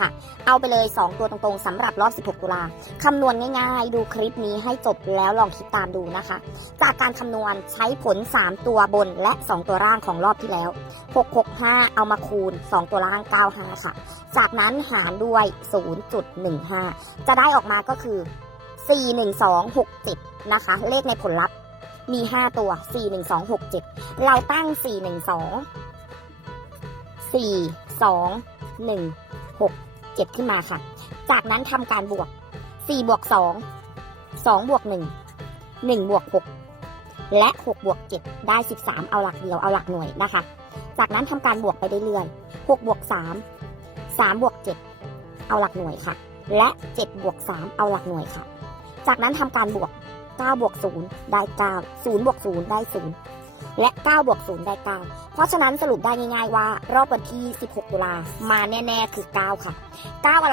ค่ะ เอาไปเลย 2 ตัวตรงๆสำหรับรอบ 16 ตุลาคำนวณง่ายๆ ดูคลิปนี้ให้จบแล้วลองคิดตามดูนะคะ จากการคำนวณใช้ผล 3 ตัวบนและ 2 ตัวล่างของรอบที่แล้ว 665 เอามาคูณ 2 ตัวล่าง 95 ค่ะ จากนั้นหารด้วย 0.15 จะได้ออกมาก็คือ 41267 นะคะ เลขในผลลัพธ์มี 5 ตัว 41267 เราตั้ง 412 4 2 1 6 7 ขึ้นมาค่ะ จากนั้นทำการบวก 4 บวก 2 2 บวก 1 1 บวก 6 และ 6 บวก 7 ได้ 13 เอาหลักเดียว เอาหลักหน่วยนะคะ จากนั้นทำการบวกไปเรื่อยๆ6บวก 3 3 บวก 7 เอาหลักหน่วยค่ะ และ 7 บวก 3 เอาหลักหน่วยค่ะ จากนั้นทำการบวก 9 บวก 0 ได้ 9 0 บวก 0 ได้ 0 และ9บวก0ได้9เพราะฉะนั้นสรุปได้ง่ายๆว่า รอบวันที่ 16 ตุลามาแน่ ๆ คือ 9 ค่ะ 9 อะไร